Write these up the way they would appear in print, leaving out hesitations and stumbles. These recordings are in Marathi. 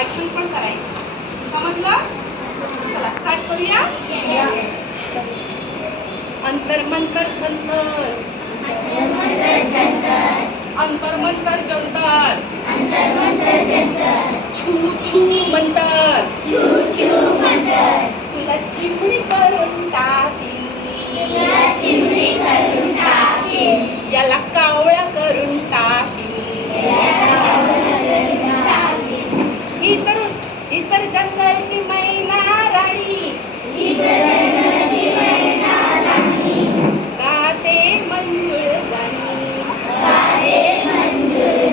ऍक्शन पण करायची. समजलं? चला स्टार्ट करूया. अंतर मंतर जंतर, अंतर मंतर जंतर, छू छू मंतर, तुला चिमणी करून टाकीन, याला कावळा करून टाकीन. इतर जंगलची मैना राणी, गाते मंजुळ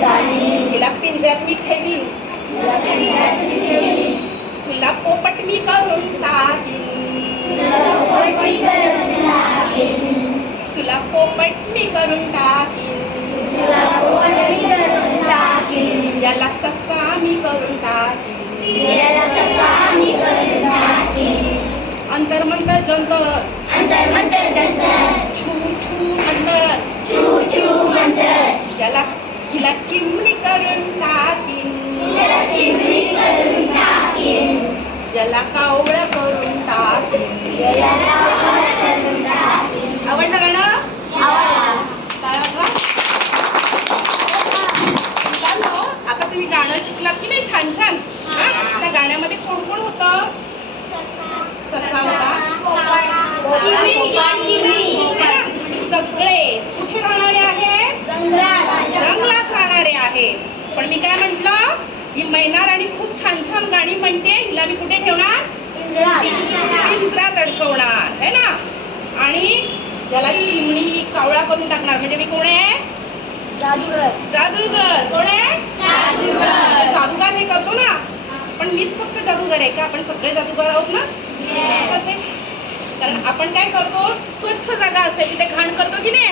गाणी, तिला पिंजऱ्यात मी ठेवीन, तुला पोपट मी करून टाकीन, तुला पोपट मी करून टाकीन, याला ससा मी करून टाकीन. अंतर मंतर जंतर, छू छू मंतर, याला तिला चिमणी करून टाकीन, याला कावळा करून टाकीन. आवडलं गाणं? आता तुम्ही गाणं शिकलात की नाही छान छान. त्या गाण्यामध्ये कोण कोण होतं? ससा होता, सगळे कुठे राहणारे आहे? जंगलात राहणारे आहे. पण मी काय म्हंटल, ही मैना राणी खूप छान छान गाणी म्हणते, हिला मी कुठे ठेवणार? पिंजऱ्यात अडकवणार है ना. आणि याला चिमणी कावळा करून टाकणार. म्हणजे मी कोण आहे? जादूगर. कोण आहे? जादूगार हे करतो ना. पण मीच फक्त जादूगार आहे का? आपण सगळे जादूगार आहोत ना. कारण आपण काय करतो, स्वच्छ जागा असेल तिथे घाण करतो की नाही.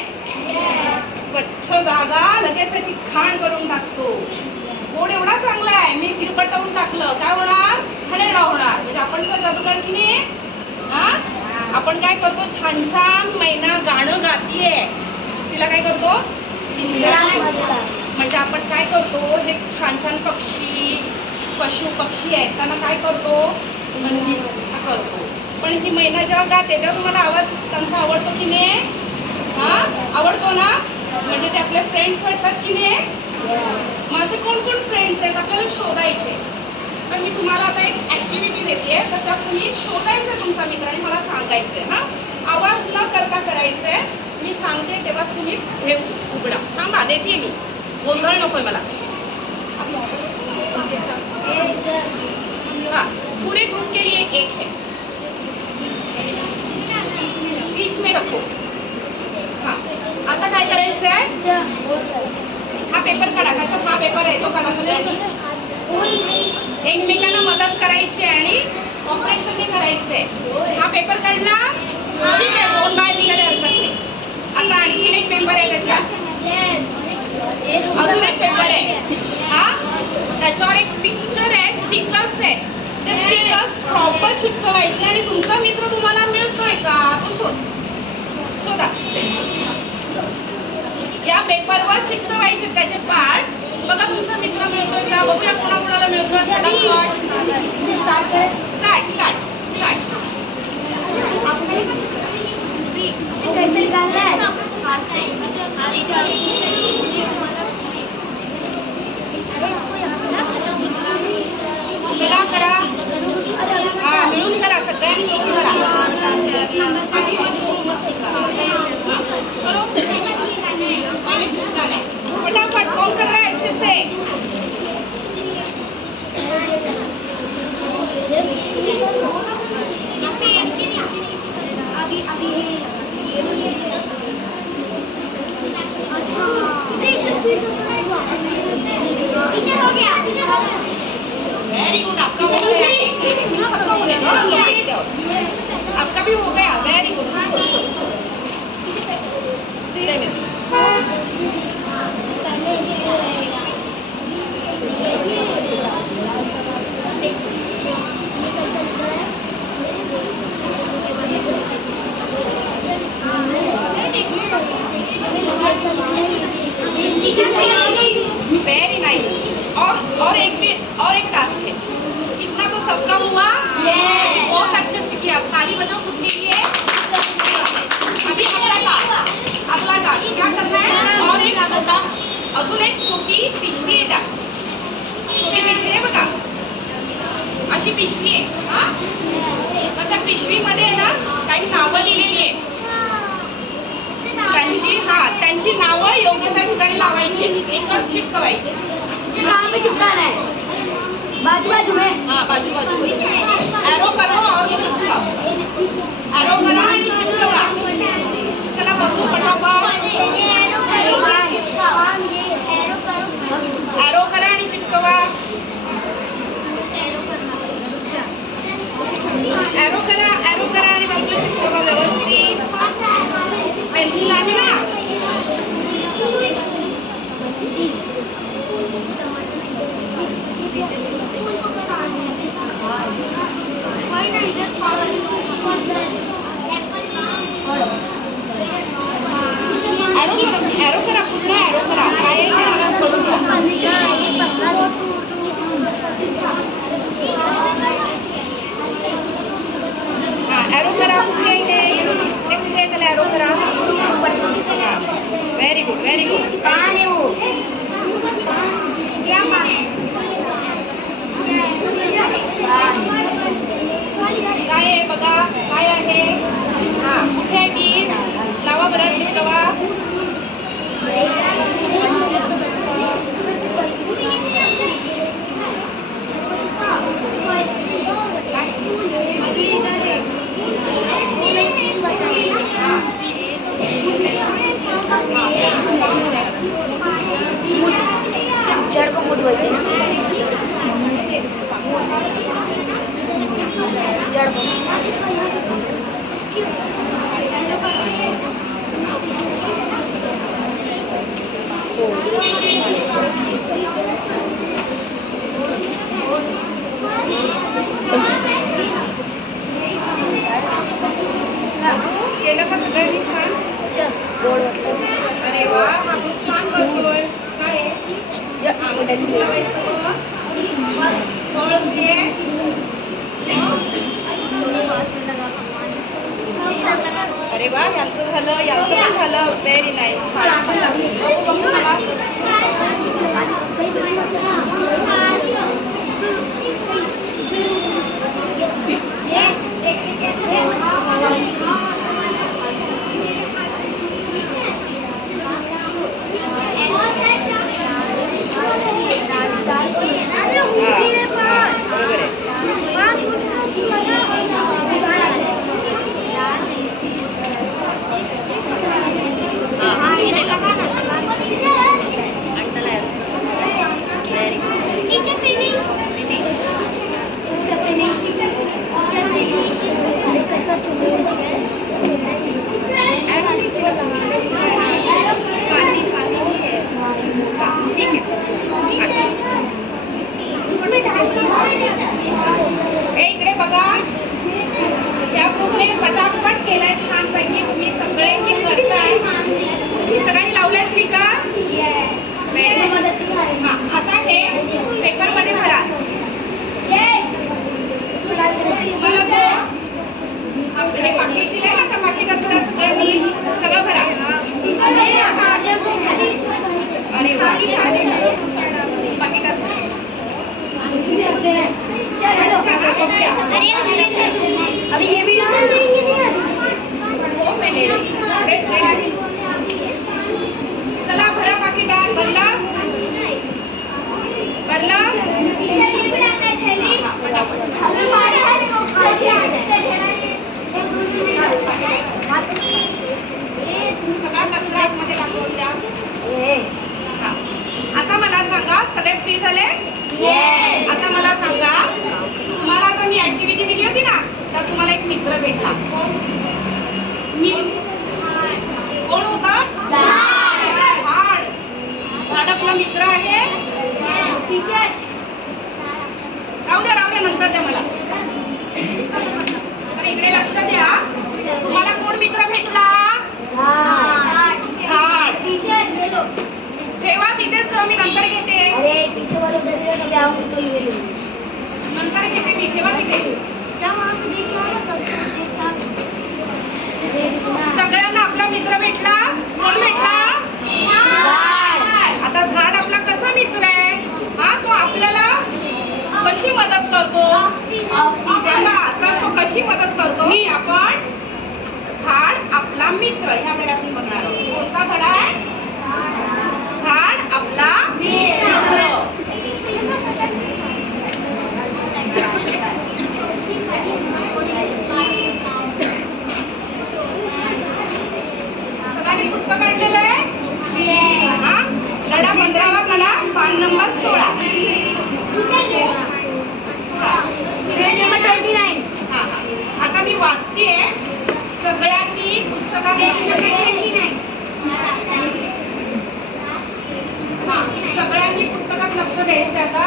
स्वच्छ जागा लगेच त्याची घाण करून टाकतो. बोर्ड एवढा चांगला आहे, मी किरपटवून टाकलं, काय होणार? खडेडा होणार. म्हणजे आपण तर जादूगार की नाही. आपण काय करतो, छान छान मैना गाणं गातीये, तिला काय करतो? म्हणजे आपण काय करतो, हे छान छान पशु पक्षी आहेत त्यांना काय करतो? बंदिस्त करतो. पण ही मैना जेव्हा गाते तेव्हा तुम्हाला आवाज त्यांचा आवडतो की नाही? आवडतो ना. म्हणजे ते आपले फ्रेंड्स वाटतात की नाही. माझे कोण कोण फ्रेंड्स आहेत आपल्याला शोधायचे. तर मी तुम्हाला आता एक ऍक्टिव्हिटी देते, तर त्यात तुम्ही शोधायचं तुमचा मित्र आणि मला सांगायचंय. आवाज न करता करायचंय. मी सांगते तेव्हाच तुम्ही हे उघडा. थांबा, देते मी, गोंधळ नकोय मला. पूरे ग्रुप के लिए एक है, बीच में रखो. आता काय करायचंय, हा पेपर काढा. हा पेपर आहे तो काढा. सगळ्यांनी एकमेकांना मदत करायची आणि ऑपरेशन करायचंय. हा पेपर काढला, ठीक आहे, 2 बाय निघाले हरकत नाही. आता आणखीन एक पेपर आहे त्याच्यात, अजून एक पेपर आहे. त्याच्यावर एक पिक्चर आहे, स्टिकर्स आहेत. ते स्टिकर्स प्रॉपर चिटकवायचे आणि तुमचा मित्र तुम्हाला मिळतोय का तो शोधा. या पेपरवर चिटकवायचे त्याचे पार्ट. बघा तुमचा मित्र मिळतोय का, बघूया कोणाकोणाला मिळतोय. करा, मिळून करा, सगळ्यांनी मिळून करा. फटाफट कॉल कर रहा है अच्छे से. वेरी गुड, आपका हो गया. आपका भी हो गया. Very good. त्यांची नावं योग्य त्या ठिकाणी लावायची, एकच चिटकवायची. बाजू बाजू में हाँ बाजू बाजू एरो करो और चिपकाओ, एरो करा आणि चिपकवा. चला बघू पटापट. एरो करा आणि चिपकवा. एरो करा आणि बाजूला चिपकवा व्यवस्थित. पेन्सिल आहे ना. एरो करा पुन्हा एरो करा. काय आहे ते मला कळू द्या. हां एरो करा. कुठे आहे ते कुठे आहे त्याला एरो करा. Very good very good. काय आहे बघा काय आहे. हां कुठे आहे ती लावा बरं चिटकवा. जड़ को मुड़ बोलते हैं जड़ को. केलं का सगळ्यांनी छान. गोड अरे वा हा खूप छान करतोय. काय आहे अरे वा यांचं झालं यांचं पण झालं. Very nice. छान बघू मला. इकडे बघा या ग्रुपने पटापट केलाय छानपैकी. तुम्ही सगळे हे करताय. सगळ्यांनी लावलंय स्टिकर. हां आता हे पेपरमध्ये भरा. हे पाकिट दिलंय ना त्या पाकिटात भरा सगळ्यांनी. सगळं भरा. अरे वा पाकिटात अभी ये भी चला भरा पाकिटात. भरलं भरलं. सगळा कचरा आतमध्ये टाकून द्या. आता मला सांगा सगळे फ्री झाले. आता मला सांगा तुम्हाला आता मी ऍक्टिव्हिटी दिली होती ना तर तुम्हाला एक मित्र भेटला. कोण होता. झाड. झाड आपला मित्र आहे. राहू द्या नंतर द्या मला. तर इकडे लक्ष द्या. तुम्हाला कोण मित्र भेटला. झाड. ठेवा तिथेच. मी नंतर घेते. नंतर घेते मी. ठेवा तिथे. सगळ्यांना आपला मित्र भेटला. कोण भेटला. आता झाड आपला कसा मित्र आहे. हा तो आपल्याला कशी मदत करतो. तर तो कशी मदत करतो आपण झाड आपला मित्र ह्या धड्यातून बघणार आहोत. कोणता धडा आहे. पुस्तक आणलेलं आहे? हा? धडा 15वा म्हणा, पान नंबर 16. हा. हा, हा. आता मी वाचतेय. सगळ्यांनी पुस्तकात हा, सगळ्यांनी पुस्तकात लक्ष द्यायचं आता.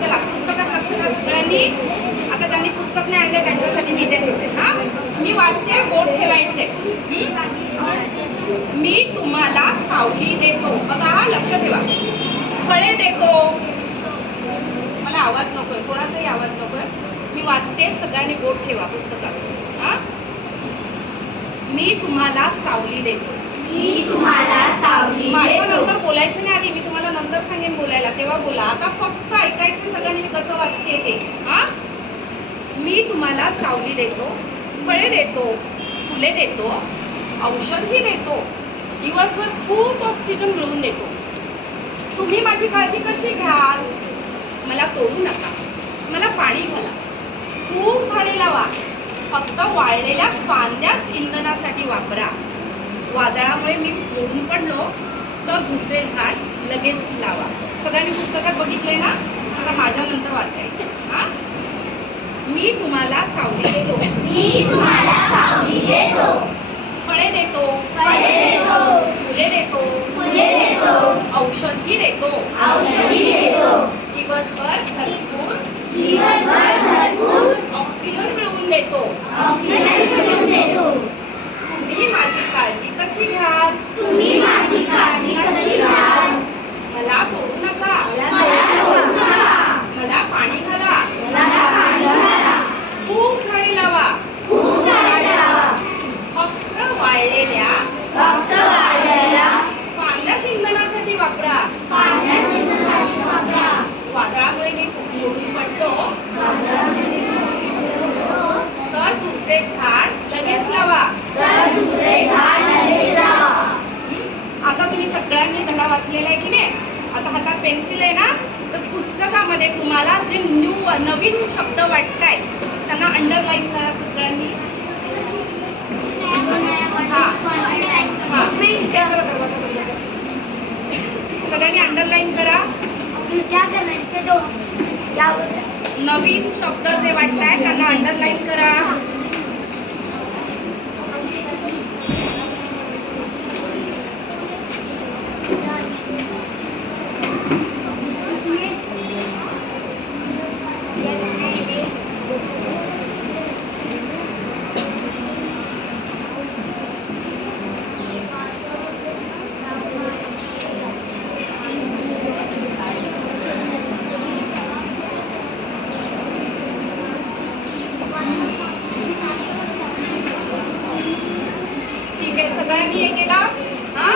चला पुस्तकात लक्ष द्या सगळ्यांनी. आता ज्यांनी पुस्तक नाही आणले त्यांच्यासाठी मी ते ठेवते. हा, मी वाचते, बोट ठेवायचे. मी तुम्हाला सावली देतो. बघा हा, लक्ष ठेवा. फळे देतो. मला आवाज नकोय, कोणाचाही आवाज नकोय. मी वाचते, सगळ्यांनी बोट ठेवा पुस्तकात. हा, मी तुम्हाला सावली देतो. माझ्या नंतर बोलायचं नाही आधी, मी तुम्हाला नंतर सांगेन बोलायला, तेव्हा बोला. आता फक्त ऐकायचं सगळ्यांनी मी कसं वाचते ते. हा, मी तुम्हाला सावली देतो, फळे देतो, फुले देतो, औषधही देतो, दिवसभर खूप ऑक्सिजन मिळवून देतो. तुम्ही माझी काळजी कशी घ्याल? मला तोडू नका, मला पाणी घाला, खूप झाडे लावा, फक्त वाळलेल्या फांद्याच इंधनासाठी वापरा. वादळामुळे मी मोडून पडलो तर दुसरे झाड लगेच लावा. सगळ्यांनी पुस्तकात बघितलंय ना? आता माझ्या नंतर वाचायचं. हा, मी तुम्हाला सावली देतो, फळे देतो, फुले देतो, औषधही देतो, दिवसभर भरपूर ऑक्सिजन मिळवून देतो. तुम्ही माझी काळजी कशी घ्याल? मला तोडू नका, मला पाणी घाला, खूप झाडे लावा, फक्त वाळलेल्या फांद्याच इंधनासाठी वापरा. वादळामुळे मी मोडून पडतो तर दुसरे झाड लगेच लावा. आता तुम्ही सगळ्यांनी धडा वाचलेला आहे की नाही? आता हातात पेन्सिल आहे ना, तर पुस्तकामध्ये तुम्हाला जे नवीन शब्द वाटताय त्यांना अंडरलाईन करा सगळ्यांनी. सगळ्यांनी अंडरलाईन करा. नवीन शब्द जे वाटताय त्यांना अंडरलाईन करा. ठीक आहे, सगळ्यांनी हे केला? हा,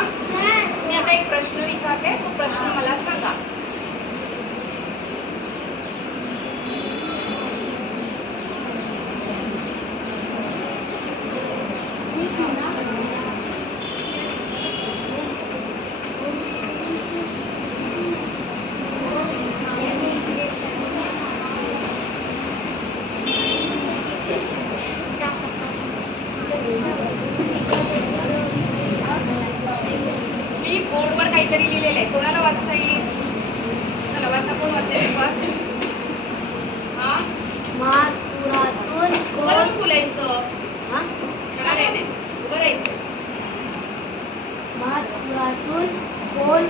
मी आता एक प्रश्न विचारते, तो प्रश्न मला सांगा. मी बोर्डवर काहीतरी लिहिलेलं आहे, कोणाला वाचता येईल? चला वाचा, कोण वाचेल? हा, उभं बोलायचं. म्हणा नाही, उभं राहायचं. कोण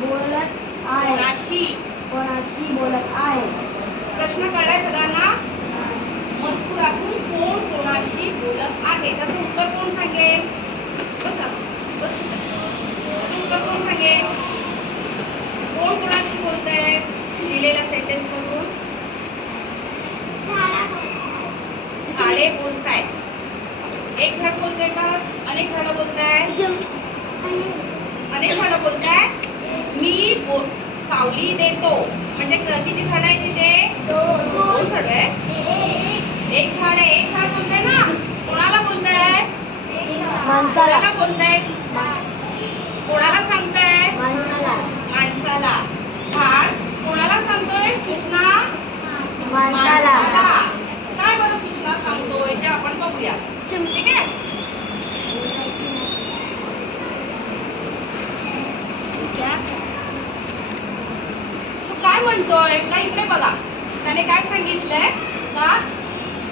बोलत आहे? कोणाशी बोलत आहे? प्रश्न कळलाय सगळ्यांना? मजकुरातून कोण कोणाशी बोलत आहे त्याचं उत्तर कोण सांगेल? बसा, बस. त्याचं उत्तर कोण सांगेल? कोण कोणाशी बोलतंय दिलेल्या सेंटेन्स मधून? झाडे बोलतायत. एक झाड बोलतंय का? अनेक झाडं बोलतायत? अनेक झाडं बोलतायत. मी सावली देतो म्हणजे किती झाड आहे तिथे? 2 झाड आहे. एक झाड आहे. एक झाड बोलतंय ना, कोणाला बोलताय? म्हणतोय का इकडे बघा. त्याने काय सांगितलंय का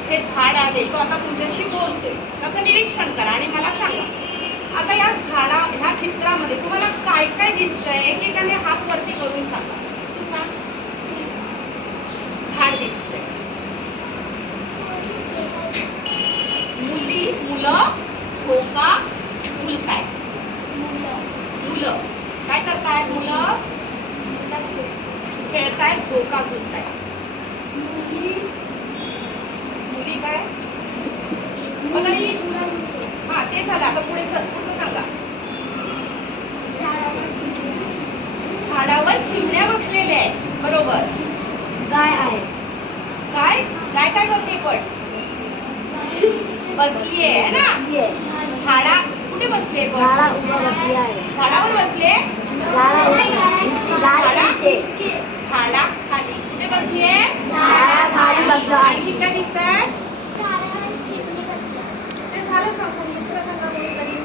हे झाड आहे तो आता तुमच्याशी बोलतोय. त्याचं निरीक्षण करा आणि मला सांगा. आता या ह्या चित्रामध्ये तुम्हाला काय काय दिसतंय एकेकाने हात वरती करून सांगा. तू सांग. झाड दिसतंय. मुलं झोका झुलतायत. मुलं काय करतायत? मुलं खेळतायत, झोका झुलतायत. मुली काय? हा ते झालं. आता पुढे पुढचं सांगा. झाडावर चिमण्या बसलेल्या आहेत. बरोबर. गाय आहे. गाय गाय काय करते? पण बसली आहे ना. झाडा कुठे बसले? झाडावर बसली आहे. झाडावर बसले. झाडा खाली कुठे बसली आहे? खाली बसला. आणखी काय दिसतंय? ते झालं सांगतो. दुसरं सांगा कोणीतरी.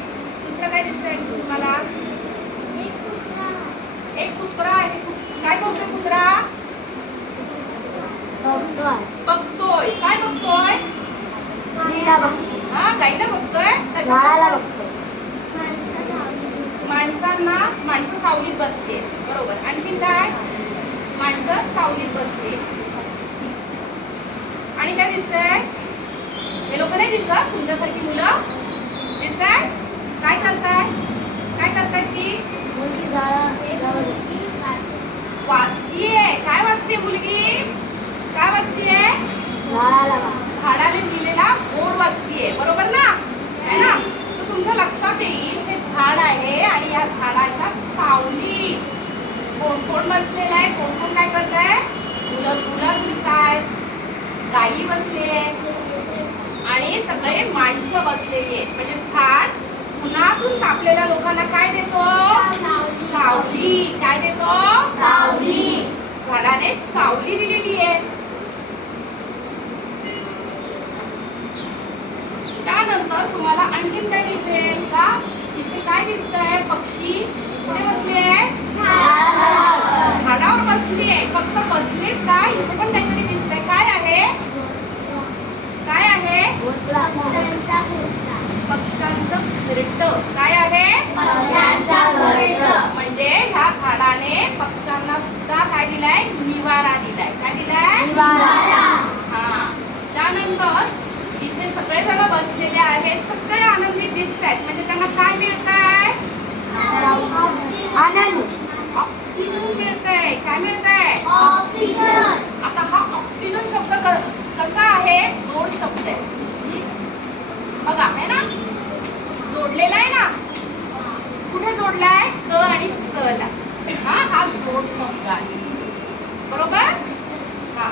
दुसरं काय दिसतंय तुम्हाला? एक कुत्रा आहे. काय करतोय कुत्रा? बघतोय. काय बघतोय? हा गाईला बघतोय. माणसं सावलीत बसते. बरोबर. आणखी काय? माणसं सावलीत बसते. आणि काय दिसतंय? हे लोक नाही दिसत? तुमच्यासारखी मुलं दिसताय? काय करताय? काय करताय ती? वाचतीये. काय वाचते मुलगी? काय वाचतीये? झाडाला दिलेला बोर्ड वाचतीये. बरोबर ना? है ना? तर तुमच्या लक्षात येईल हे झाड आहे आणि या झाडाच्या सावली कोण कोण बसलेलं आहे? कोण कोण काय करताय? मुलं झुलताय, गायी बसले आणि सगळे माणसं बसलेली आहेत. म्हणजे झाड उन्हातून तापलेल्या लोकांना काय देतो? सावली. काय देतो? सावली. झाडाने सावली दिलेली आहे. त्यानंतर तुम्हाला आणखीन काय दिसेल का? इथे काय दिसतंय? पक्षी कुठे बसले आहे? झाडावर बसली आहे. फक्त बसले का? इथे पण काहीतरी दिसतंय. काय आहे? काय आहे? पक्ष्यांचं घरटं. काय आहे? म्हणजे ह्या झाडाने पक्ष्यांना सुद्धा काय दिलाय? निवारा दिलाय. काय दिलाय? हा. त्यानंतर इथे सगळे जण बसलेले आहेत. सगळे आनंदित दिसत आहेत. म्हणजे त्यांना काय मिळतंय? ऑक्सिजन मिळतंय. काय मिळतंय? आता हा ऑक्सिजन शब्द कसा आहे? जोड शब्द आहे. बघा आहे ना, जोडलेला आहे ना. कुठे जोडलाय? क आणि स ला. हा जोड शब्द आहे. बरोबर. हा.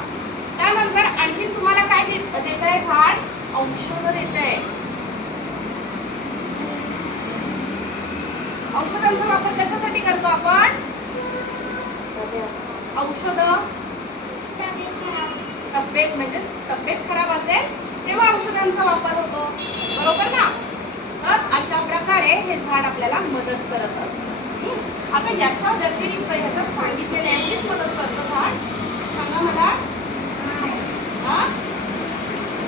त्यानंतर आणखी तुम्हाला काय देतंय? झाड औषध देतंय. औषधांचा वापर कशासाठी करतो आपण? औषध तब्येत खराब असेल तेव्हा औषधांचा वापर होतो. बरोबर ना? तर अशा प्रकारे हे झाड आपल्याला मदत करत असतं. आता याच्या व्यतिरिक्त ह्याच्यात सांगितलेले यांनीच मदत करतं झाड. सांगा मला.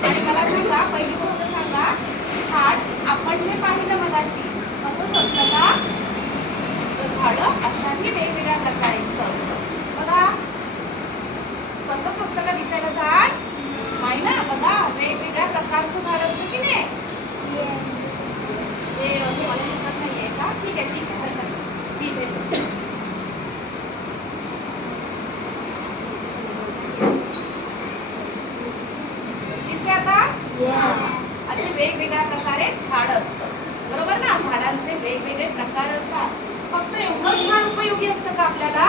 आणि मला सांगा, पहिली गोष्ट सांगा. झाड आपण जे पाहिलं मगाशी तसंच असतं का? तर झाडं अशाही वेगवेगळ्या प्रकारांचं असतं. बघा कसंच असतं का दिसायला झाड? नाही ना. बघा वेगवेगळ्या प्रकारचं झाड असतं की नाही? हे मला दिसत नाहीये का? ठीक आहे ठीक आहे. ठीक आहे. दिसते आता? असे वेगवेगळ्या प्रकारे झाड असतं. बरोबर ना? झाडांचे वेगवेगळे प्रकार असतात. फक्त एवढंच झाड उपयोगी असतं का आपल्याला?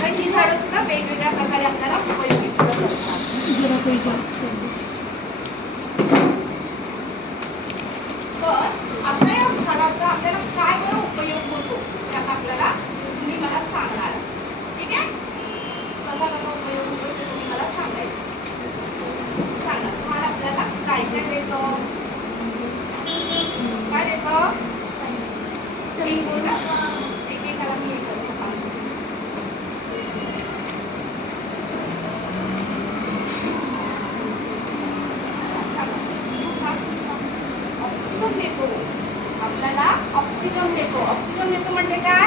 तर ही झाडं सुद्धा वेगवेगळ्या प्रकारे आपल्याला उपयोगी पडत असतात. तर अशा या झाडाचा आपल्याला काय बरं उपयोग होतो त्याचा आपल्याला तुम्ही मला सांगणार. ठीक आहे? कसा कसा उपयोग होतो ते तुम्ही मला सांगायचं. सांगा. झाड आपल्याला काय काय देतं? काय देतं? एकेकाला मी ऑक्सिजन देतो. आपल्याला ऑक्सिजन देतो. ऑक्सिजन देतो म्हणजे काय?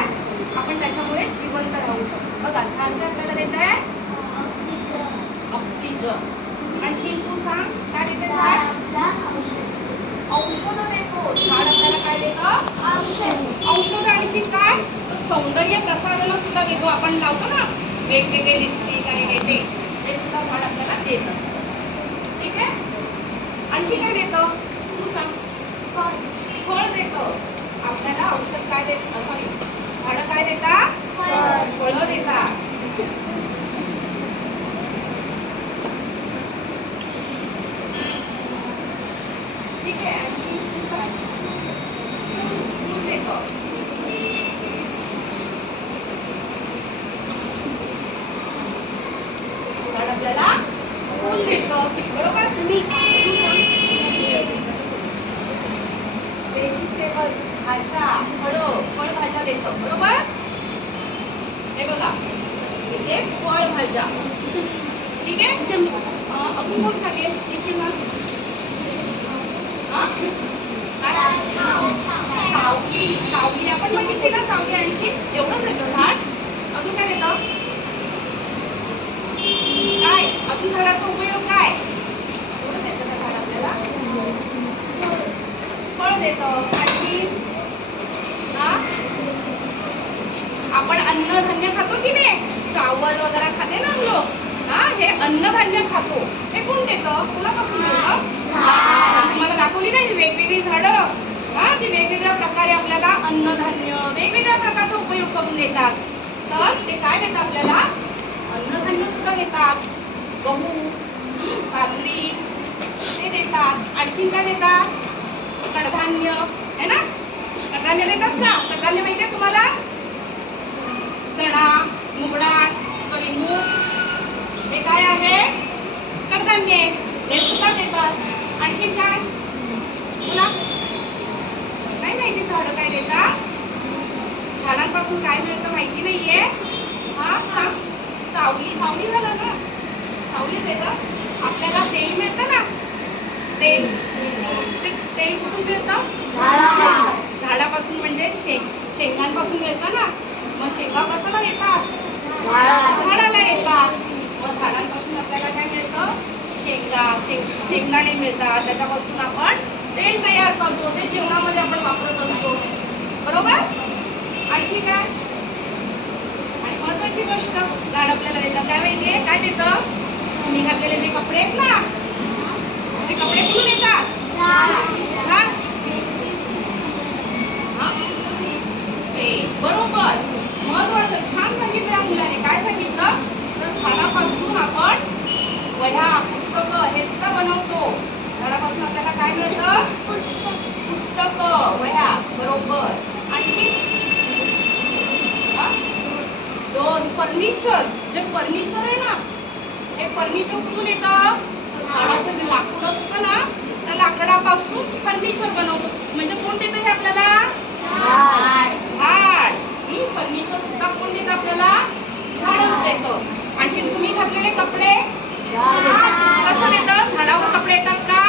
आपण त्याच्यामुळे जिवंत राहू शकतो. बघा झाड काय आपल्याला देत आहे? ऑक्सिजन. आणखी तू सांग काय देते झाड? औषध देतो. झाड आपल्याला काय देतं? औषध. आणखी काय? तर सौंदर्य प्रसाधन सुद्धा देतो. आपण लावतो ना वेगवेगळे लिपस्टिक आणि देते ते सुद्धा झाड आपल्याला देत असतं. ठीक आहे. आणखी काय देतं तू सांग? फळ देतं. आपल्याला औषध काय देत? सॉरी, झाडं काय देतात? फळं देतात. ठीक आहे. आणखी तू सांग? फूल देतं. झाड आपल्याला फूल देतं. बरोबर. तू सांग? व्हेजिटेबल भाज्या, फळभाज्या देतं. बरोबर. हे बघा इथे फळभाज्या. ठीक आहे. अजून कोण खाते? इथे मग सावली आपण बघितली ना. सावली आणखी एवढंच देतं झाड. अजून काय देतं? काय अजून झाडाचा उपयोग काय? एवढंच देतं का झाड आपल्याला? फळ देतं. आणखी आपण अन्नधान्य खातो की नाही? चावल वगैरे खाते ना लोक. हे अन्नधान्य खातो. हे कोण देतं? कोणापासून मिळतं? तुम्हाला दाखवली नाही वेगवेगळी झाडं जी वेगवेगळ्या प्रकारे आपल्याला अन्नधान्य वेगवेगळ्या प्रकारचा उपयोग करून देतात. तर ते काय देतात आपल्याला? अन्नधान्य सुद्धा देतात. गहू, बाजरी ते देतात. आणखीन काय देतात? कडधान्य है ना. कडधान्य देतात ना. कडधान्य माहिती आहे तुम्हाला? चणा, मूग हे काय आहे? कडधान्य. हे सुद्धा देतात. आणखीन काय? बोला. नाही माहिती झाडं काय देतात? झाडांपासून काय मिळतं माहिती नाहीये? सांग. सावली झालं ना. सावली देतं. आपल्याला तेल मिळतं ना. तेल कुठून मिळतं? झाडापासून म्हणजे शेंगांपासून मिळतं ना. मग शेंगा कशाला येतात? झाडाला येतात. मग झाडांपासून आपल्याला काय मिळतं? शेंगदाणे मिळतात. त्याच्यापासून आपण तेल तयार करतो. ते जेवणामध्ये आपण वापरत असतो. बरोबर. आणखी काय? आणि महत्वाची गोष्ट झाड आपल्याला देतात. काय माहितीये? काय देतं? मी घातलेले जे कपडे आहेत ना ते कपडे कुठून येतात? बरोबर. महत्वाचं. छान सांगितलं या मुलाने. काय सांगितलं? तर झाडापासून आपण वह्या, पुस्तकं हे सुद्धा बनवतो. झाडापासून आपल्याला काय मिळतं? पुस्तकं, वह्या. बरोबर. आणखी फर्निचर. जे फर्निचर आहे ना हे फर्निचर कुठून येतं? झाडाचं जे लाकूड असतं ना त्या लाकडापासून फर्निचर बनवतो. म्हणजे कोण देतं हे आपल्याला? झाड. फर्निचर सुद्धा कोण देतं आपल्याला? झाडच देतं. आणखी तुम्ही घातलेले कपडे कसं देतं? झाडावर कपडे येतात का?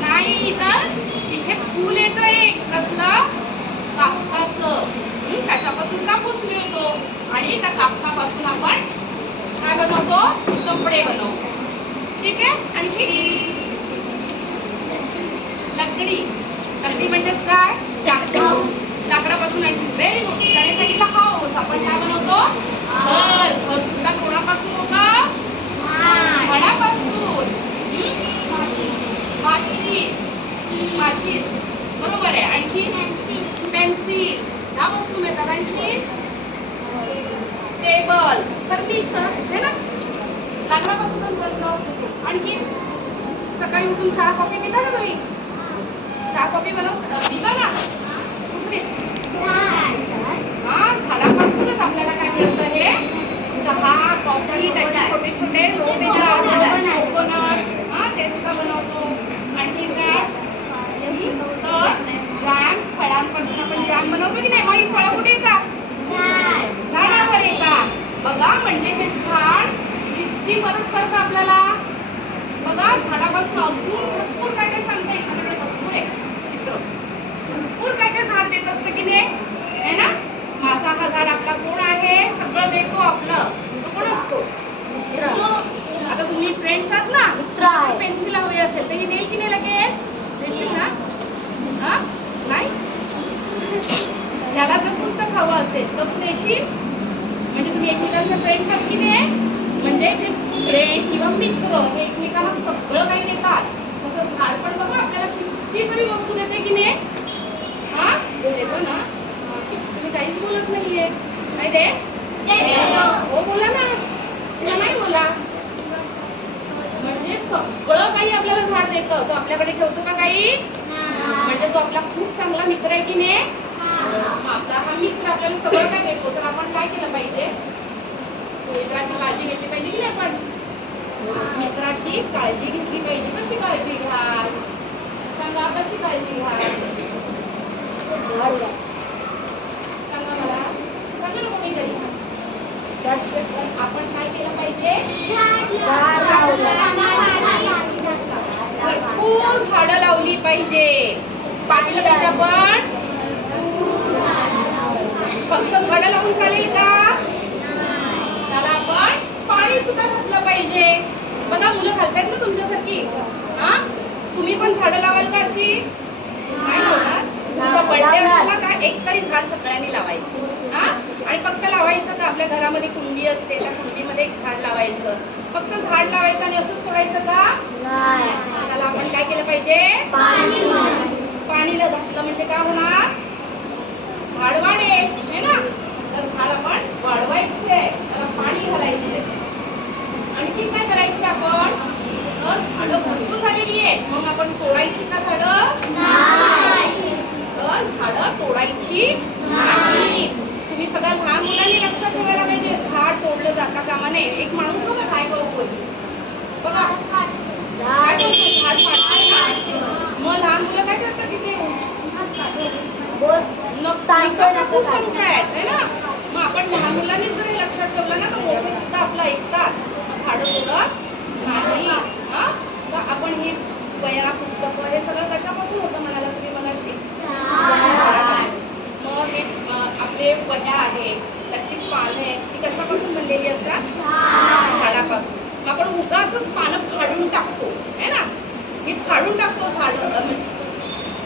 नाही. तर इथे फूल येतं एक. कसलं? कापसाचं. त्याच्यापासून कापूस मिळतो आणि त्या कापसापासून आपण काय बनवतो? कपडे बनवतो. ठीक आहे. आणखी लकडी म्हणजेच काय? लाकडापासून. Very good. त्याने सांगितलं हाऊस. आपण काय बनवतो? घर सुद्धा कोणापासून होतं? झाडापासून. माचीस. बरोबर आहे. आणखी पेन्सिल ह्या वस्तू मिळतात. आणखी टेबल, फर्निचर है ना लाकडापासूनच बनतं. आणखी सकाळी उठून चहा कॉफी पिता का तुम्ही? चहा कॉफी पिता ना. कुठे? झाडापासूनच आपल्याला काय मिळतं? हे चहा कॉफी. त्याचे छोटे छोटे कोकोनट ते सुद्धा बनवतो. आणखी काय? तर जॅम. फळांपासून आपण जॅम बनवतो की नाही? मग ही फळं कुठे येतात? झाडावर येतात. बघा म्हणजे हे झाड किती मदत करतं आपल्याला. बघा झाडापासून अजून भरपूर काय काय सांगता येईल. भरपूर आहे. असेल तर तू देशील? म्हणजे तुम्ही एकमेकांचे फ्रेंड आहात की नाही? म्हणजे जे फ्रेंड किंवा मित्र हे एकमेकांना सगळं काही देतात, तसं झाड पण बघा आपल्याला कितीतरी वस्तू देते की नाही? हा देतो ना. तुम्ही काहीच बोलत नाहीये. काय दे? हो बोला ना. तुला नाही बोला. म्हणजे सगळं काही आपल्याला झाड देतं. तो आपल्याकडे ठेवतो का काही? म्हणजे तो आपला खूप चांगला मित्र आहे की नाही? मग आपला हा मित्र आपल्याला सगळं काय देतो, तर आपण काय केलं पाहिजे? मित्राची काळजी घेतली पाहिजे की नाही आपण? मित्राची काळजी घेतली पाहिजे. कशी काळजी घ्याल? सांगा कशी काळजी घ्याल? सांगा मला. सांगा ना कोणीतरी. तर आपण काय केलं पाहिजे? भरपूर झाडं लावली पाहिजे. काय केलं पाहिजे आपण? फक्त झाडं लावून चालेल का? त्याला आपण पाणी सुद्धा घातलं पाहिजे. बघा मुलं घालतायत ना तुमच्यासारखी. हा तुम्ही पण झाडं लावाल का अशी? नाही लावणार. तुमचा बर्थडे असला का एक तरी झाड सगळ्यांनी लावायचं. हा आणि फक्त लावायचं का? आपल्या घरामध्ये कुंडी असते, त्या कुंडीमध्ये एक झाड लावायचं. फक्त झाड लावायचं आणि असं सोडायचं का? त्याला आपण काय केलं पाहिजे? पाणी घातलं म्हणजे काय होणार? झाड वाढेल है ना. तर झाड आपण वाढवायचे, त्याला पाणी घालायचे. आणखी काय करायचे आपण? तर झाडं भरपूर झालेली आहेत, मग आपण तोडायची का झाडं? तर झाडं तोडायची नाही. तुम्ही सगळ्या लहान मुलांनी लक्षात ठेवायला पाहिजे. झाड तोडलं जाता कामा नये. एक माणूस बघा काय करतो बघा, काय करतो? झाड पाडतो. मग लहान मुलं काय करतात तिथे? सांगतायत है ना. मग आपण लहान मुलांनी जर हे लक्षात ठेवलं ना, तर मोठे सुद्धा आपलं ऐकतात. झाडं तोडत नाही. तर आपण ही वह्या पुस्तकं हे सगळं कशापासून होतं म्हणाला तुम्ही मगाशी? मग हे आपले वह्या आहेत, त्याची पानं आहेत, ती कशापासून बनलेली असतात? झाडापासून. मग आपण उगाचच पानं फाडून टाकतो है ना. ही फाडून टाकतो झाड, म्हणजे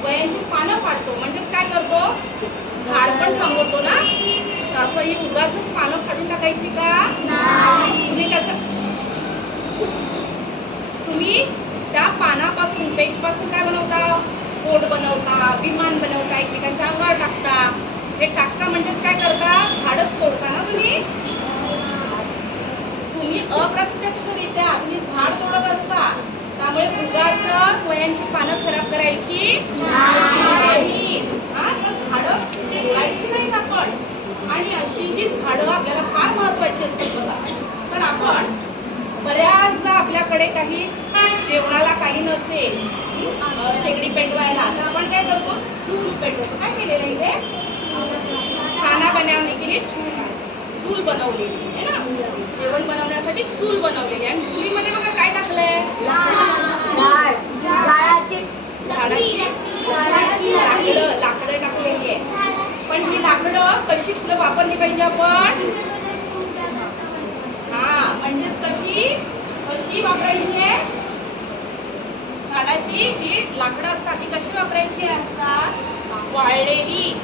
वह्यांची पानं फाडतो. म्हणजेच काय करतो? झाड पण संपवतो ना. असं ही उगाचच पानं फाडून टाकायची का? तुम्ही त्याचं तुम्ही त्या पानापासून पेजपासून काय बनवता? बोट बनवता, विमान बनवता, एकमेकांच्या अंगावर टाकता. हे टाकता म्हणजेच काय करता? झाडच तोडता ना तुम्ही. तुम्ही अप्रत्यक्षरित्या तुम्ही झाड तोडत असता. त्यामुळे उगाच वह्यांची पानं खराब करायची नाही. तर झाडं तोडायची नाहीत आपण. आणि अशी ही झाडं आपल्याला फार महत्वाची असतात बघा. तर आपण बऱ्याचदा आपल्याकडे काही जेवणाला काही नसेल, शेगडी पेटवायला, तर आपण काय करतो? चूल पेटवतो. काय केलेलं इथे? खाना बनावने के लिए चूल बनवलेली आहे ना. जेवण बनवण्यासाठी चूल बनवलेली. आणि चुलीमध्ये बघा काय टाकलंय? लाकडं टाकलेली आहे. पण ही लाकडं कशी वापरली पाहिजे आपण? म्हणजे कशी वापरायची आहे? झाडाची जी लाकडं असतात ती कशी वापरायची असतात? वाळलेली.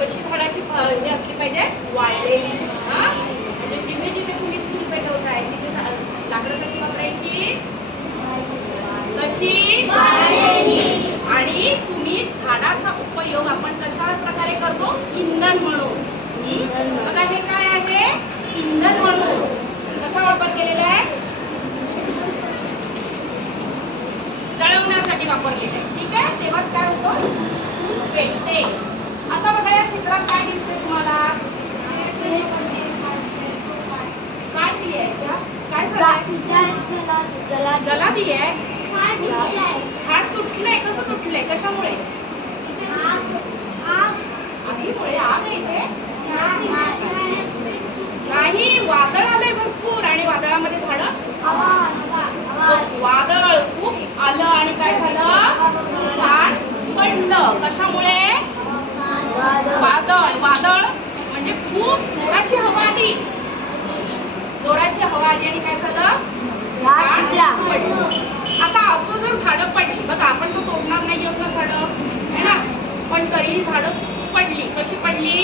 कशी झाडाची हे असली पाहिजे? वाळलेली. म्हणजे जिथे जिथे तुम्ही चूल पेटवताय तिथे लाकडं कशी वापरायची? कशी? आणि तुम्ही झाडाचा उपयोग आपण कशा प्रकारे करतो? इंधन म्हणून. बघा हे काय आहे? इंधन म्हणून. कसा वापर केलेला आहे? जळवण्यासाठी वापरलेला आहे. ठीक आहे. तेव्हाच काय होतं? चूल पेटते. आता बघा या चित्रात काय दिसते तुम्हाला? काय ती आहे? काय जलादी आहे. झाड तुटलंय. कसं तुटलंय? कशामुळे? आगीमुळे. आग आहे इथे? नाही, वादळ आलंय भरपूर आणि वादळामध्ये झाडं, वादळ खूप आलं आणि काय झालं? झाड पडलं. कशामुळे? वादळ. वादळ म्हणजे खूप जोराची हवा आली. जोराची हवा आली आणि काय झालं? झाड पडलं. आता असं जर झाडं पडली बघा, आपण तो तोडणार नाही आहोत ना झाडं, है ना, पण तरी झाडं पडली. कशी पडली?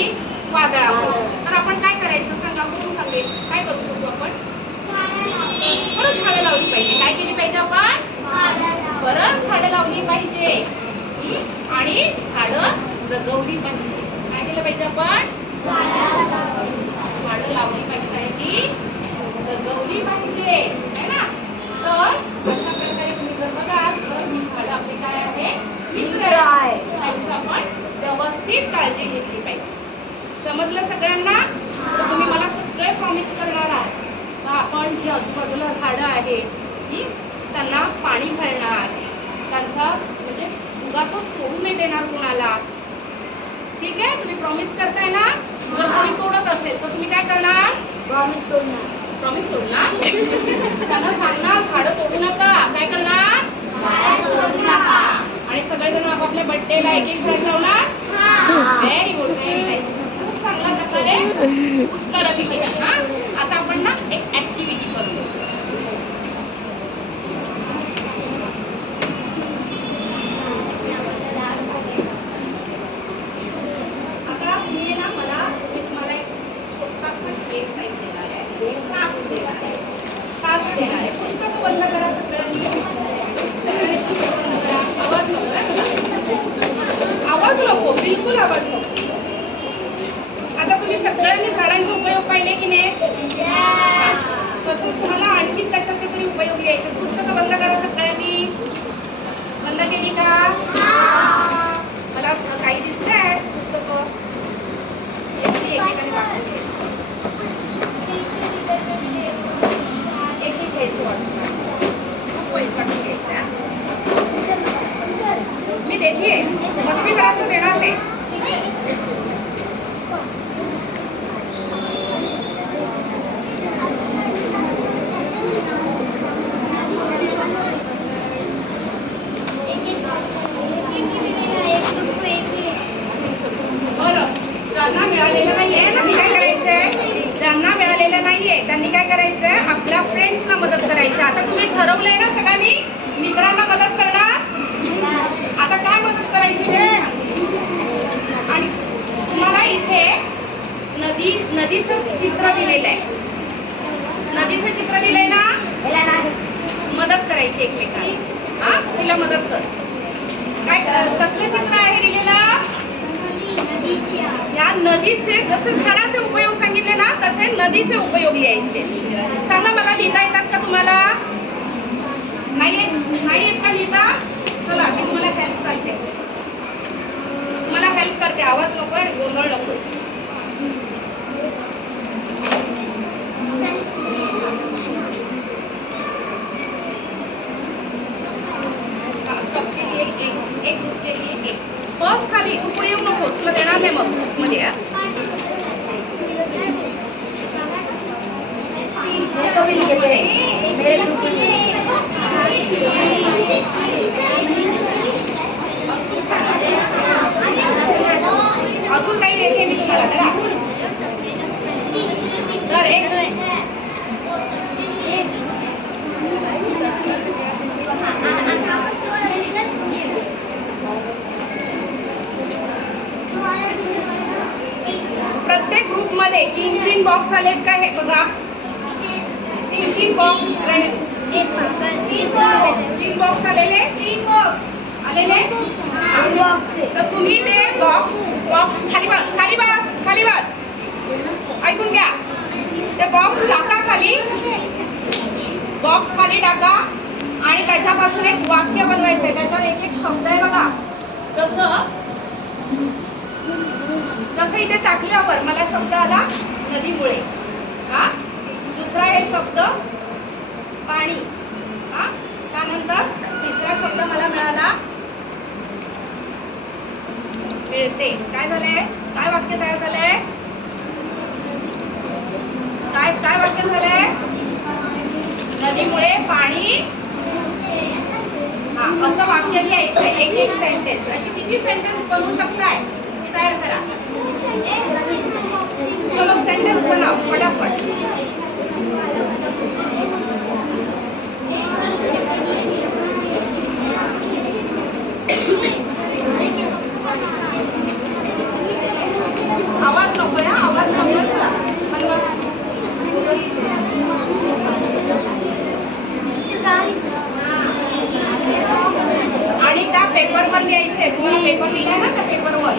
वादळामुळे. तर आपण काय करायचं सांगा, कोण सांगेल? काय करू शकतो आपण? परत झाडं लावली पाहिजे. काय केली पाहिजे आपण? परत झाडं लावली पाहिजे आणि झाडं जगवली पाहिजे. काय केलं पाहिजे आपण? झाडं लावली पाहिजे आणि ती जगवली पाहिजे, है ना. तर अशा प्रकारे तुम्ही जर बघाल तर ही झाडं आपली काय आहे? मित्र आहे. त्यांची आपण व्यवस्थित काळजी घेतली पाहिजे. समजलं सगळ्यांना? तर तुम्ही मला सगळे प्रॉमिस करणार आहात तर आपण जी आजूबाजूला झाडं आहेत त्यांना पाणी घालणार, त्यांचा म्हणजे उगाचच सोडू नाही देणार कोणाला. ठीक आहे? तुम्ही प्रॉमिस करताय ना? जर कोणी तोडत असेल तर तुम्ही काय करणार? प्रॉमिस तोडणार. प्रॉमिस सोडणार. त्यांना सांगणार झाडं तोडू नका. काय करणार? आणि सगळेजण आपापल्या बर्थडेला एक एक झाड लावणार. Very good, very nice. खूप चांगल्या प्रकारे उत्तर दिली. आता आपण ना एक ऍक्टिव्हिटी करू. आता तुम्ही ना मला तुम्हाला एक छोटासा गेम टाईप देणार आहे. टास्क देणार आहे. टास्क देणार आहे. पुस्तक बंद करा सगळ्यांनी. आवाज नको. आवाज नको, बिलकुल आवाज नको. आता तुम्ही सगळ्यांनी झाडांचे उपयोग पाहिले की नाही? तसंच तुम्हाला आणखी कशाचे तरी उपयोग यायचे. पुस्तकं बंद करा सगळ्यांनी. बंद केली का? मला काही दिसत आहे पुस्तकं. एकेकाने वाटून घ्यायचं. एक एक घ्यायचं वाटून. खूप पैसे वाटून घ्यायचं. मी देखीये मस्ती करायचं देणार नाही. बरं, ज्यांना मिळालेलं नाहीये त्यांनी काय करायचंय? ज्यांना मिळालेलं नाहीये त्यांनी काय करायचंय? आपल्या फ्रेंड्सना मदत करायची. आता तुम्ही ठरवलंय ना सगळ्यांनी मित्रांना मदत करणार. आता काय मदत करायची ते आणि तुम्हाला इथे नदीचं चित्र दिलेलं आहे. नदीचं चित्र दिलंय ना? मदत करायची एकमेकांना. हा, तिला मदत कर. काय कसलं चित्र आहे दिलेलं? या नदीचे जसे झाडाचे उपयोग सांगितले ना तसे नदीचे उपयोग लिहायचे. सांगा मला, लिहिता येतात का तुम्हाला? नाही येत का लिहिता? चला मी तुम्हाला हेल्प करते. तुम्हाला हेल्प करते. आवाज नको आणि गोंधळ नको. सबके लिए एक ग्रुप के लिए एक. बस खाली तू पुढे येऊ नको. तुला देणार नाही मग ग्रुपमध्ये. अजून काही देते मी तुम्हाला. तर एक प्रत्येक ग्रुप मध्ये 3-3 बॉक्स आलेत का हे बघा. 3-3 बॉक्स आलेले. आलेले. तर तुम्ही ते बॉक्स खाली बस ऐकून घ्या. ते बॉक्स टाका खाली. बॉक्स खाली टाका आणि त्याच्यापासून एक वाक्य बनवायचं आहे. त्याच्यावर एक एक शब्द आहे बघा. जसं इथे टाकल्यावर मला शब्द आला नदीमुळे. हा, दुसरा आहे शब्द पाणी. हा, त्यानंतर तिसरा शब्द मला मिळाला मिळते. काय झालंय? काय वाक्य तयार झालंय? काय वाक्य झालंय? नदीमुळे पाणी. हा, असं वाक्य लिहायचंय. एक एक सेंटेन्स. अशी किती सेंटेन्स बनवू शकताय? तयार करा. चलो सेंटेन्स बनाओ फटाफट. आवाज नको या, आवाज नको. बनवा. आणि त्या पेपरवर लिहायचंय. तुम्हाला पेपर लिहिलाय ना त्या पेपरवर.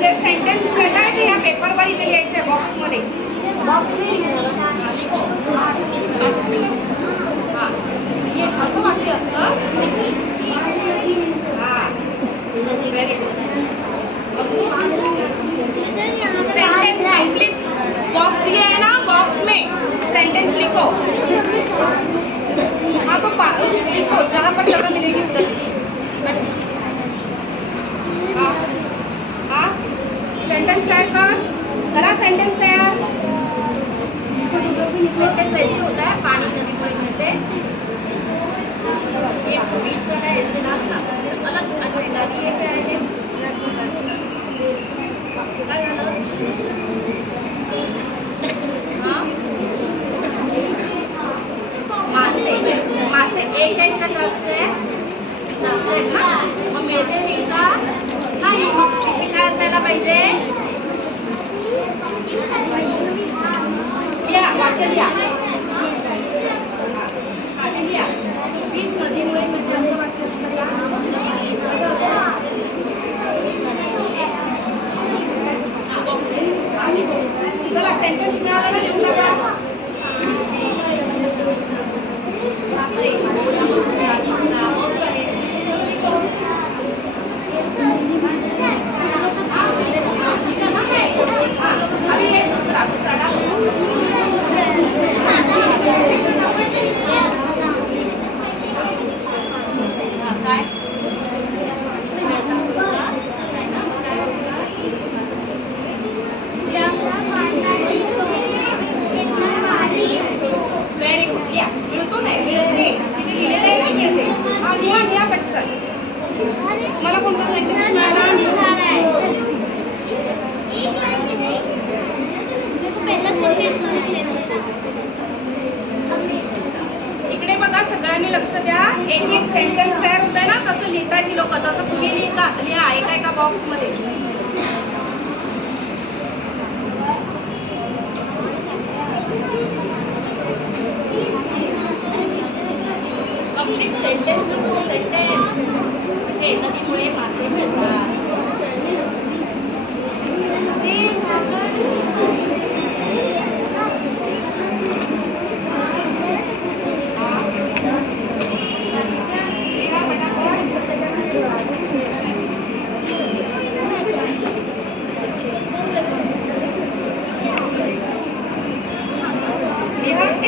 ते सेंटेन्स लिहिलाय ते या पेपरवर इथे लिहायचंय बॉक्समध्ये. हां, हे असं वाक्य असतं. हां, very good. Sentence complete. Box दिया है ना, बॉक्स में सेंटेंस लिखो. हाँ तो लिखो जहाँ पर जगह मिलेगी उधर. हाँ हाँ, सेंटेंस तैयार कर. करा सेंटेंस तैयार. सेंटेंस ऐसे होता है, पानी नदी पुणे मिलते. ये बीच वाला ऐसे ना अलग अजयला ये क्या है. मासे एक टाइम का असते ना, मग मिळते नाही का. नाही, मग तिथे काय असायला पाहिजे. लिहा वाक्य लिहा. लिहा वीज नदीमुळे म्हणजे असं वाक्य चला सेंटेन्स मिळाला ना, लिहून टाका. अभी ये दूसरा काय व्हेरी गुड. लिहा. मिळतो नाही मिळते. तिथे लिहिलेलं आहे ना मिळते. हा लिहा लिहा पटकन. तुम्हाला कोणता सेंटेन्स मिळाला. इकडे बघा सगळ्यांनी लक्ष द्या. एक एक सेंटेन्स तयार होत आहे ना, कसं लिहिताय ती लोक तसं तुम्ही लिहा एका एका बॉक्समध्ये. Complete sentence sentence. हे नदीमुळे मासे मिळतात.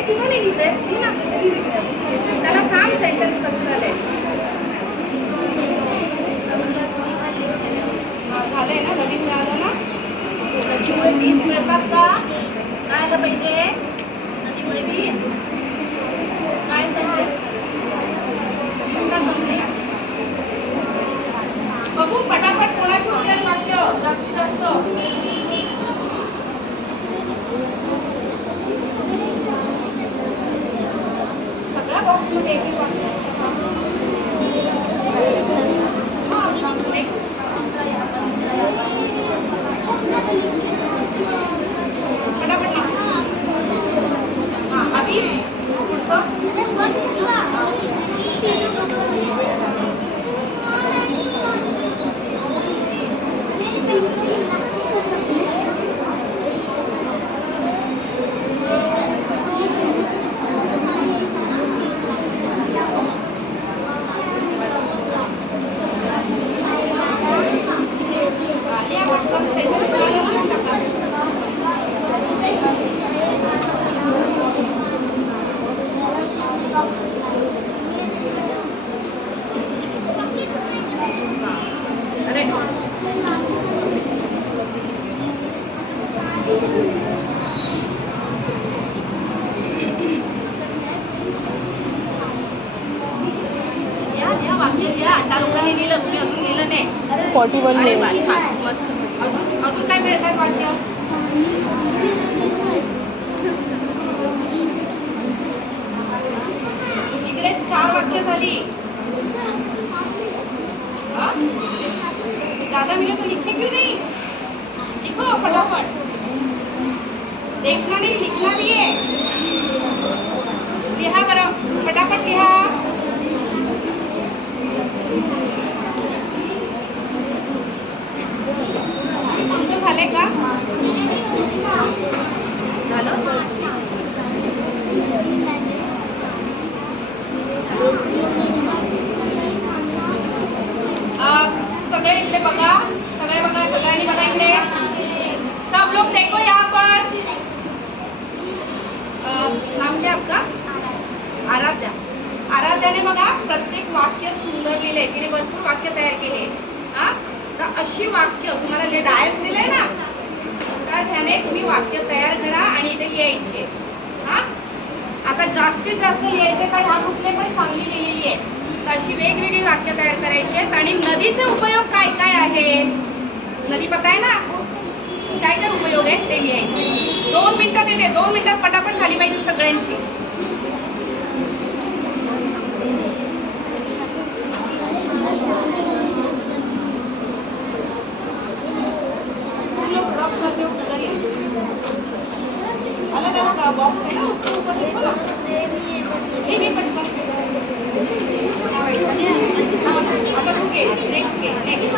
तुला नाही लिहिलंय ना, त्याला सांग सेंटेन्स कसं झालंय. झालंय ना, नवीन मिळालं ना. नदीमुळे वीज मिळतात का. काय आलं पाहिजे. नदीमुळे वीज काय सेंटेन्स बघू पटापट. कोणाची उद्याच वाक्य जास्तीत जास्त. सगळ्या बॉक्समध्ये एक एक वाक्य. फटाफट ना. हां अभी पुढचं. आहे 41 अरे वा मिनिट. छान मस्त. अजून अजून काय मिळतात वाक्य? इकडे 4 वाक्य झाली. हाँ? ज्यादा मिले तो लिखे क्यों नहीं? लिखो फटाफट. देखना नहीं लिखना भी है. लिहा बरं फटाफट लिहा. तुमचं झालंय का? झालं? सगळे इकडे बघा. सगळे बघा. सगळ्यांनी बघा इकडे. सब लोग देखो यहाँ पर. नाम क्या आपका? आराध्या. आराध्याने बघा प्रत्येक वाक्य सुंदर लिहिले. तिने भरपूर वाक्य तयार केले. हा तर अशी वाक्य तुम्हाला जे डायस दिले ना त्या ध्याने तुम्ही वाक्य तयार करा आणि इथे लिहायचे. हा आता जास्तीत जास्त लिहायचे का ह्या ग्रुपने पण चांगली लिहिलेली आहे. तर अशी वेगवेगळी वाक्य तयार करायची आहेत. आणि नदीचे उपयोग काय काय आहे? नदी पता आहे ना? काय काय उपयोग आहे ते लिहायचे. 2 मिनिटं देते. 2 मिनिटात पटापट झाली पाहिजे सगळ्यांची. अलग अलग बॉक्स है ना उसके ऊपर लिखो ना. नहीं पटकन. आता तू घे. नेक्स्ट घे. नेक्स्ट.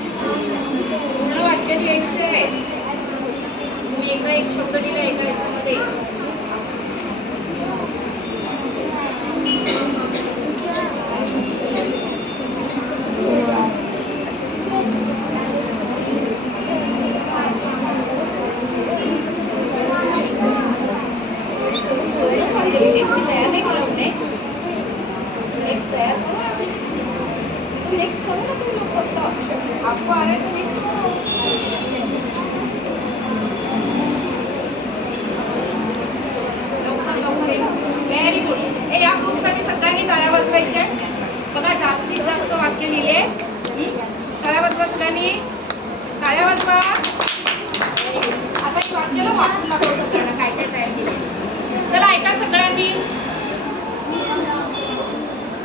पूर्ण वाक्य लिहायचं आहे. तुम्ही एका एक शब्द लिहिला एका याच्यामध्ये. तयार नाही केलं आपने. नेक्स्ट तयार करो. नेक्स्ट करो ना तुम लोग फक्त. आपको आ रहा है तो नेक्स्ट करो. लवकर लवकर. Very good. हे या ग्रुपसाठी सगळ्यांनी टाळ्या वाजवायच्या. बघा जास्तीत जास्त वाक्य लिहिले. टाळ्या वाजवा सगळ्यांनी. टाळ्या वाजवा. आता ही वाक्य ना वाचून दाखव सगळ्यांना काय काय तयार केले. चला ऐका सगळ्यांनी.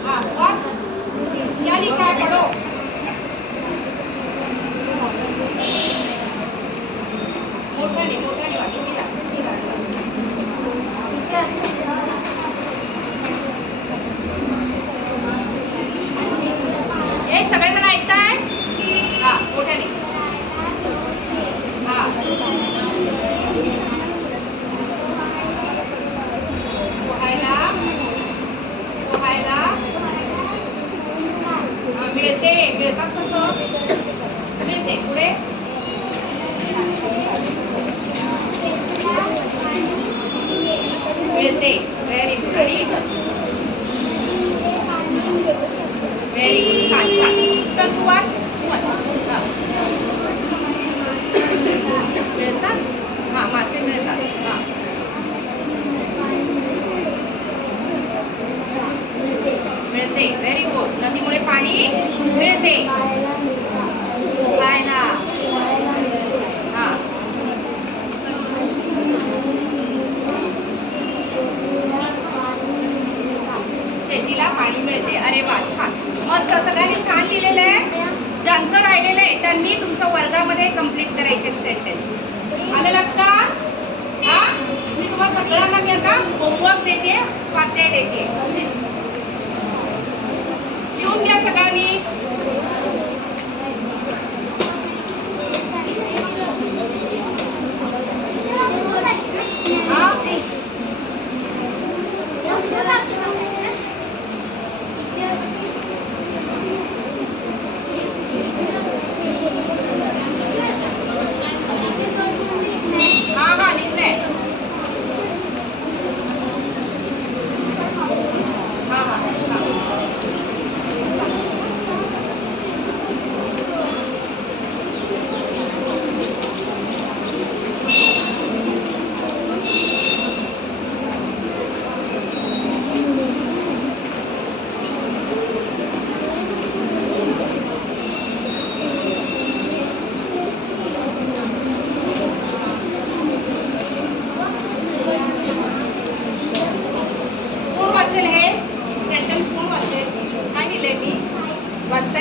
हाँ वाच. क्या लिखा है पढ़ो. मोठ्याने मोठ्याने वाच. तुम्ही वाचा. हे सगळेजण ऐकताय? हा मोठ्याने. हा पोहायला पोहायला मिळते. मिळतात कसं? मिळते. पुढे मिळते. Very good. आणि व्हेरी गुड. छान छान. तर तू वाच. तू वाच. हा. मिळतात. हां मासे मिळतात. हां मिळते. Very good. नदीमुळे पाणी मिळते. पोहायला. हां शेतीला पाणी मिळते. अरे वा छान मस्त. सगळ्यांनी छान लिहिलेलं आहे. ज्यांचं राहिलेलं आहे त्यांनी तुमच्या वर्गामध्ये कंप्लीट करायचे सेंटेन्स. आलं लक्षात? हा मी तुम्हाला सगळ्यांना मी आता होमवर्क देते. स्वाध्याय देते. लिहून घ्या सगळ्यांनी.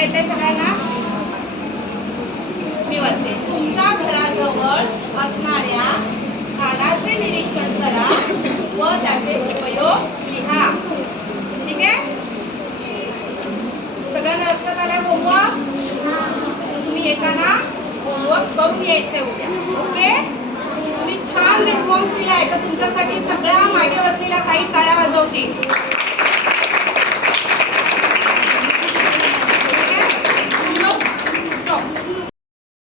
येते सगळ्यांना? मी वाचते. तुमच्या घराजवळ असणाऱ्या झाडाचे निरीक्षण करा व त्याचे उपयोग लिहा. ठीक आहे? सगळ्यांना लक्षात आलंय होमवर्क? तर तुम्ही येताना होमवर्क करून यायचंय उद्या. ओके? तुम्ही छान रिस्पॉन्स दिलाय तर तुमच्यासाठी सगळ्या मागे बसलेल्या काही टाळ्या वाजवतील.